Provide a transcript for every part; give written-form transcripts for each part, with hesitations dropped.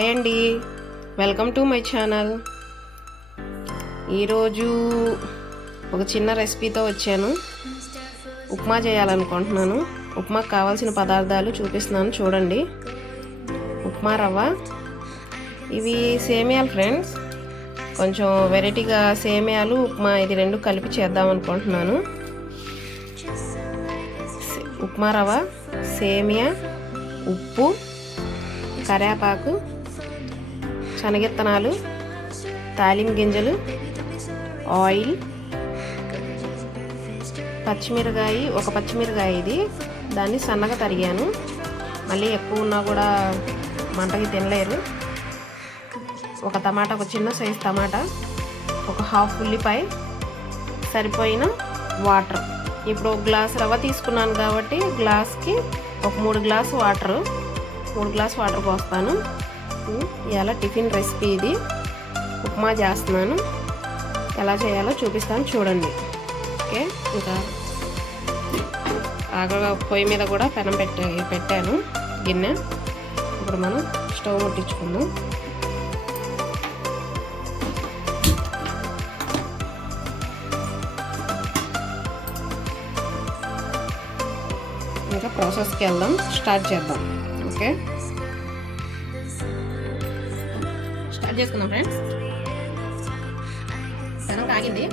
Hi అండి, welcome to my channel. ఈరోజు ఒక చిన్న రెసిపీతో వచ్చాను. ఉప్మా చేయాలనుకుంటున్నాను. ఉప్మాకు కావాల్సిన పదార్థాలు చూపిస్తున్నాను చూడండి. ఉప్మా రవ్వ, ఇవి సేమియాలు ఫ్రెండ్స్. కొంచెం వెరైటీగా సేమియాలు ఉప్మా ఇది రెండు కలిపి చేద్దాం అనుకుంటున్నాను. ఉప్మా రవ్వ, సేమియా, ఉప్పు, కరివేపాకు, శనగిత్తనాలు, తాలింపు గింజలు, ఆయిల్, పచ్చిమిరకాయ, ఒక పచ్చిమిరకాయ ఇది దాన్ని సన్నగా తరిగాను. మళ్ళీ ఎక్కువ ఉన్నా కూడా మంటకి తినలేరు. ఒక టమాటా, ఒక చిన్న సైజు టమాటా, ఒక హాఫ్ ఉల్లిపాయ, సరిపోయిన వాటర్. ఇప్పుడు ఒక గ్లాస్ రవ్వ తీసుకున్నాను కాబట్టి గ్లాస్కి ఒక 3 గ్లాసు వాటర్ పోస్తాను. ఇవాళ టిఫిన్ రెసిపీ ఇది. ఉప్మా చేస్తున్నాను, ఎలా చేయాలో చూపిస్తాను చూడండి. ఓకే, ఇంకా ఆగగా పొయ్యి మీద కూడా పెనం పెట్టాను గిన్నె. ఇప్పుడు మనం స్టవ్ ముట్టించుకుందాం. ఇంకా ప్రాసెస్కి వెళ్దాం, స్టార్ట్ చేద్దాం. ఓకే, స్టార్ట్ చేసుకుందాం ఫ్రెండ్స్. పెనం కాగింది,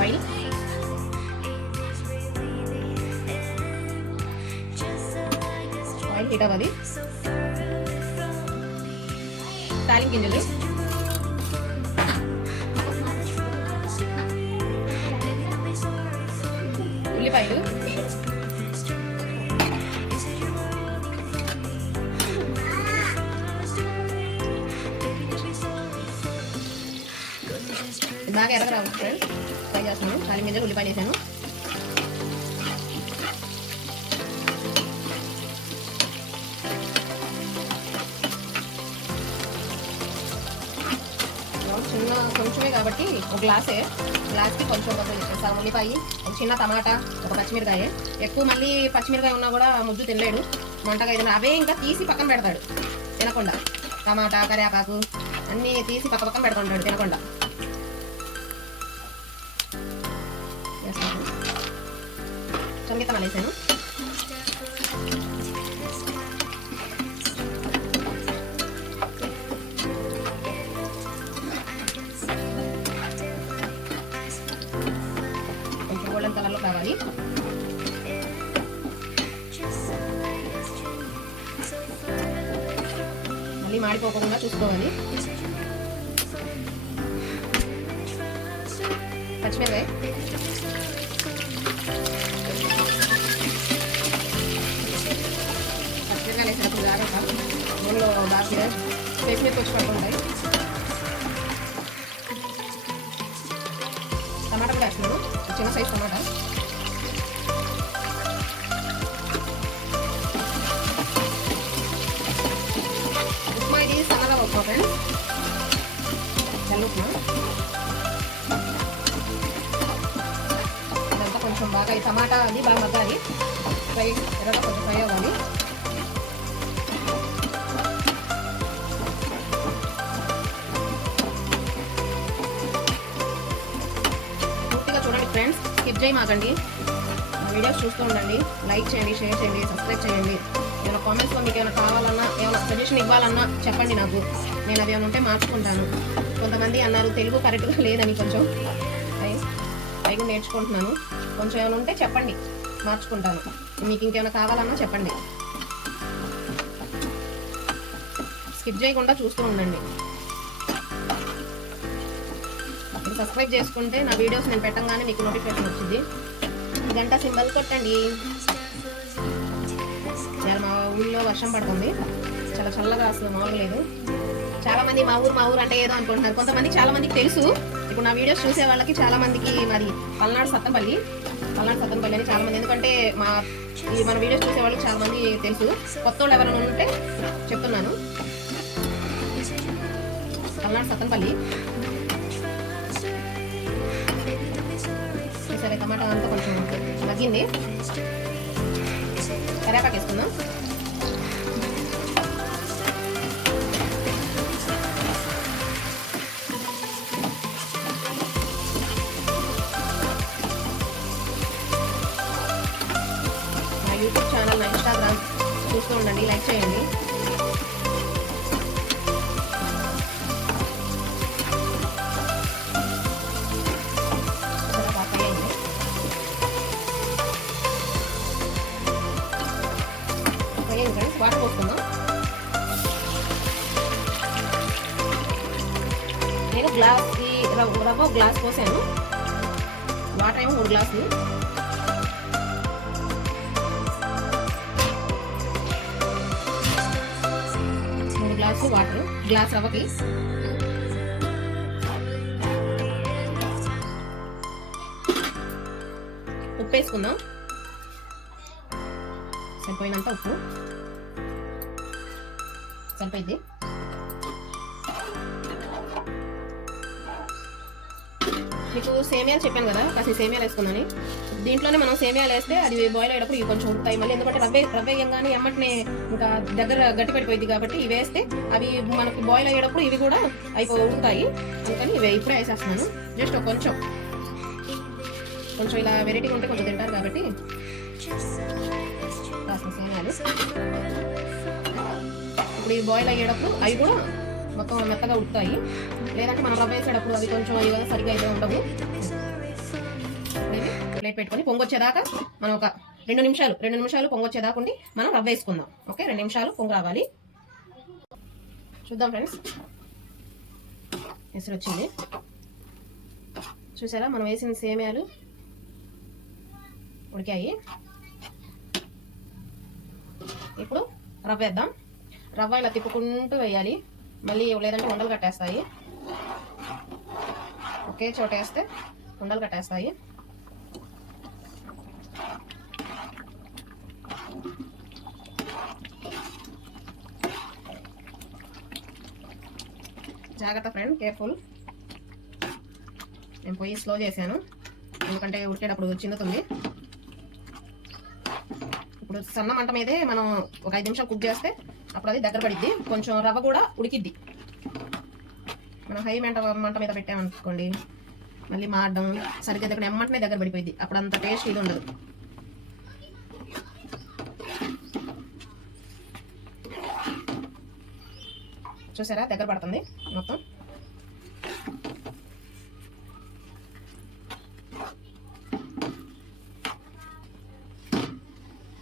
ఆయిల్, హీట్ అవ్వాలి. తాలింపు గింజలు, ఉల్లిపాయలు, బాగా ఎరగరావు ఫ్రెండ్స్. ఫ్రై చేస్తాను. తాలింపు గింజలు, ఉల్లిపాయలు వేసాను. చిన్న కొంచెమే కాబట్టి ఒక గ్లాస్కి కొంచెం వేసేస్తాను. ఉల్లిపాయ, ఒక చిన్న టమాటా, ఒక పచ్చిమిరకాయ. ఎక్కువ మళ్ళీ పచ్చిమిరకాయ ఉన్నా కూడా ముద్దు తినలేడు, మంటగా ఏదైనా అవే ఇంకా తీసి పక్కన పెడతాడు తినకుండా. టమాటా, కరివేపాకు అన్నీ తీసి పక్కన పెడుతుంటాడు తినకుండా. శనగిత్తనాలు వేసాను. కొంచెం గోల్డెన్ కలర్లో కావాలి. మళ్ళీ మాడిపోకుండా చూసుకోవాలి. పచ్చిమిరకాయ, వేసినప్పుడు జాగ్రత్త, నూనెలో బాగా పేపర్ మీద వచ్చి పడుతుంటాయి. టమాటా కూడా వేస్తున్నాను, చిన్న సైజు టమాటా. ఉప్మా ఇది సన్నగా ఉప్మా ఫ్రెండ్స్, తెల్ల ఉప్మా. ఇదంతా కొంచెం బాగా ఈ టమాటా అది బాగా మగ్గాలి, ఎర్రగా కొంచెం ఫ్రై అవ్వాలి. ఫ్రెండ్స్, స్కిప్ చేయమాకండి, వీడియోస్ చూస్తూ ఉండండి. లైక్ చేయండి, షేర్ చేయండి, సబ్స్క్రైబ్ చేయండి. ఏమైనా కామెంట్స్లో మీకు ఏమైనా కావాలన్నా, ఏమైనా సజెషన్ ఇవ్వాలన్నా చెప్పండి నాకు. నేను అవి ఏమైనా ఉంటే మార్చుకుంటాను. కొంతమంది అన్నారు తెలుగు కరెక్ట్గా లేదని, కొంచెం పైగా నేర్చుకుంటున్నాను. కొంచెం ఏమైనా ఉంటే చెప్పండి, మార్చుకుంటాను. మీకు ఇంకేమైనా కావాలన్నా చెప్పండి. స్కిప్ చేయకుండా చూస్తూ ఉండండి. సబ్స్క్రైబ్ చేసుకుంటే నా వీడియోస్ నేను పెట్టంగానే మీకు నోటిఫికేషన్ వచ్చింది. గంట సింబల్ కొట్టండి. మా ఊళ్ళో వర్షం పడుతుంది, చాలా చల్లగా, అసలు మామూలు లేదు. చాలామంది మా ఊరు అంటే ఏదో అనుకుంటున్నారు. చాలా మందికి తెలుసు. ఇప్పుడు నా వీడియోస్ చూసే వాళ్ళకి చాలా మందికి మరి పల్నాడు సత్తంపల్లి అని చాలా మంది, ఎందుకంటే మన వీడియోస్ చూసే వాళ్ళకి చాలా మంది తెలుసు. కొత్త వాళ్ళు ఎవరైనా ఉంటే చెప్తున్నాను. పల్నాడు సత్తంపల్లి. సరే, టమాటా అంతా కొంచెం మగ్గింది. కరివేపాకు వేసుకుందాం. చూస్తూ ఉండండి, లైక్ చేయండి. వాటర్ పోసుకుందాం. నేను గ్లాస్కి రవ్వ గ్లాస్ పోసాను, వాటర్ ఏమో 3 గ్లాసులు. గ్లాసు వాటర్, గ్లాస్ రవ్వకి. ఉప్పు వేసుకుందాం, సరిపోయినంత ఉప్పు సరిపోయింది. మీకు సేమియాలు చెప్పాను కదా, కాస్త సేమియాలు వేసుకుందని. దీంట్లోనే మనం సేమియాలు వేస్తే అది బాయిల్ అయ్యేటప్పుడు ఇవి కొంచెం ఉడుతాయి మళ్ళీ, ఎందుకంటే రవ్వ వేయంగానే ఎమ్మటినే ఇంకా దగ్గర గట్టి పడిపోయింది కాబట్టి ఇవి వేస్తే అవి మనకి బాయిల్ అయ్యేటప్పుడు ఇవి కూడా ఉడుతాయి. అందుకని ఇవి ఇప్పుడే వేసేస్తున్నాను. జస్ట్ కొంచెం ఇలా వెరైటీగా ఉంటే కొంచెం తింటారు కాబట్టి కాస్త సేమియాలు. ఇప్పుడు ఇవి బాయిల్ అయ్యేటప్పుడు అవి కూడా మొత్తం మెత్తగా ఉడుతాయి, లేదంటే మనం రవ్వ వేసేటప్పుడు అవి కొంచెం ఇవి సరిగ్గా అయితే ఉండవు. ప్లేట్ పెట్టుకొని పొంగొచ్చేదాకా మనం ఒక 2 నిమిషాలు పొంగొచ్చేదాకా ఉండి మనం రవ్వ వేసుకుందాం. ఓకే, 2 నిమిషాలు పొంగు రావాలి. చూద్దాం ఫ్రెండ్స్, ఎసరు వచ్చింది చూసారా. మనం వేసిన సేమియాలు ఉడికాయి. ఇప్పుడు రవ్వ వేద్దాం. రవ్వ ఇలా తిప్పుకుంటూ వేయాలి, మళ్ళీ లేదంటే ఉండలు కట్టేస్తాయి. ఒకే చోట వేస్తే ఉండలు కట్టేస్తాయి. జాగ్రత్త ఫ్రెండ్, కేర్ఫుల్. నేను పొయ్యి స్లో చేశాను ఎందుకంటే ఉడికేటప్పుడు చిందుతుంది. ఇప్పుడు సన్న మంట మీదే మనం ఒక 5 నిమిషాలు కుక్ చేస్తే అప్పుడు అది దగ్గర పడిద్ది, కొంచెం రవ్వ కూడా ఉడికిద్ది. మనం హై మంట మీద పెట్టామనుకోండి మళ్ళీ మాడడం సరిగ్గా దగ్గర ఎమ్మంటనే దగ్గర పడిపోయింది, అప్పుడు అంత టేస్ట్ ఇది ఉండదు. చూసారా దగ్గర పడుతుంది మొత్తం.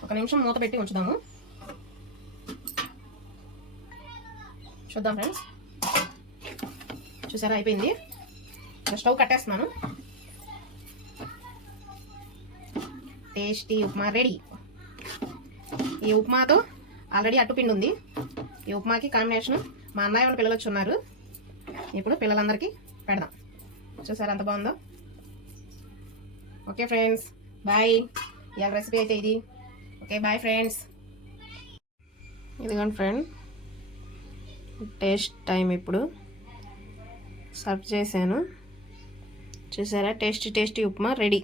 ఒక నిమిషం మూత పెట్టి ఉంచుదాము. చూద్దాం ఫ్రెండ్స్, చూసారా అయిపోయింది. స్టవ్ కట్టేస్తున్నాను. Tasty upma ready. ఈ ఉప్మాతో ఆల్రెడీ అట్టుపిండి ఉంది. ఈ ఉప్మాకి కాంబినేషన్ మా అన్నయ్య వాళ్ళ పిల్లలు వచ్చి ఉన్నారు. ఇప్పుడు పిల్లలందరికీ పెడదాం. చూసారా ఎంత బాగుందో. Okay friends, bye. ఇవాళ రెసిపీ అయితే ఇది. Okay bye friends. ఇదిగోండి ఫ్రెండ్, టేస్ట్ టైం. ఇప్పుడు సర్వ్ చేశాను. చూసారా టేస్టీ ఉప్మా రెడీ.